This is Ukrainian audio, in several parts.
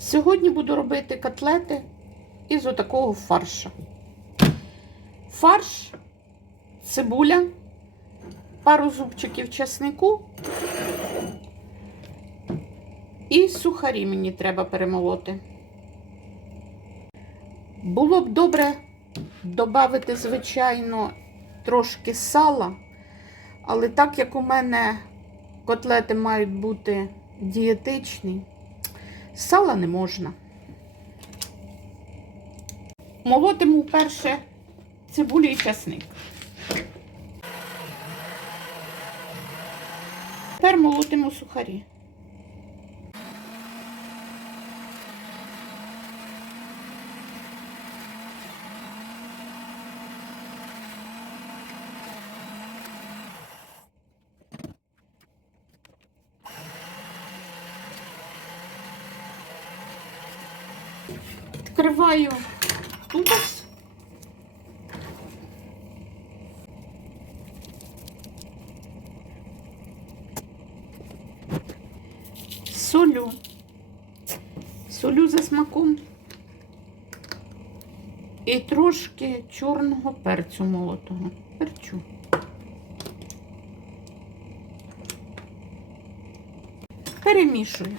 Сьогодні буду робити котлети із отакого фарша. Фарш, цибуля, пару зубчиків чеснику і сухарі мені треба перемолоти. Було б добре додати, звичайно, трошки сала, але так як у мене котлети мають бути дієтичні, сала не можна. Молотиму вперше цибулю і часник. Тепер молотиму сухарі. Відкриваю тубус. Солю. Солю за смаком. І трошки чорного перцю молотого. Перчу. Перемішую.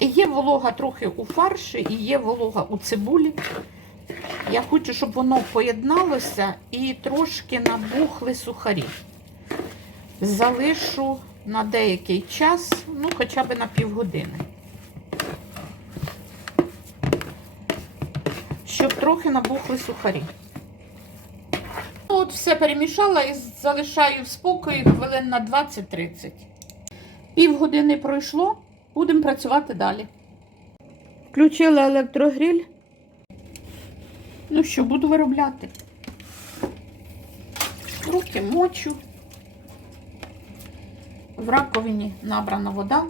Є волога трохи у фарші і є волога у цибулі. Я хочу, щоб воно поєдналося і трошки набухли сухарі. Залишу на деякий час, ну, хоча б на півгодини. Щоб трохи набухли сухарі. Ну, От все перемішала і залишаю в спокої хвилин на 20-30. Півгодини пройшло. Будемо працювати далі. Включила електрогріль. Ну що, буду виробляти. Руки мочу. В раковині набрана вода.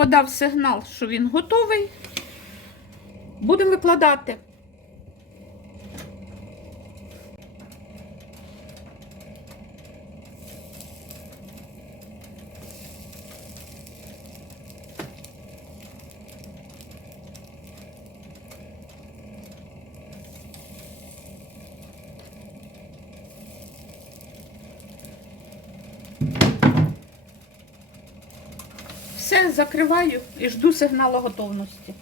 Подав сигнал, що він готовий. Будемо викладати. Закриваю і жду сигналу готовності.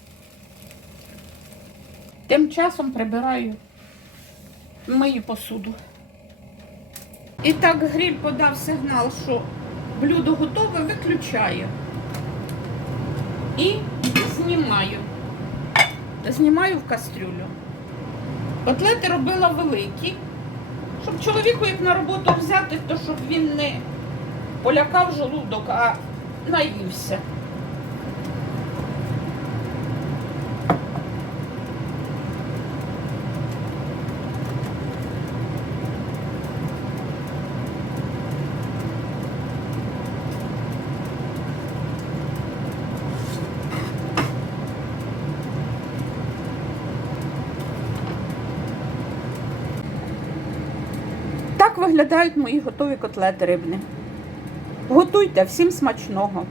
Тим часом прибираю, мию посуду. І так гриль подав сигнал, що блюдо готове, виключаю. І знімаю. Знімаю в кастрюлю. Котлети робила великі, щоб чоловіку як на роботу взяти, то щоб він не полякав жолудок, а наївся. Виглядають мої готові котлети рибні. Готуйте всім смачного!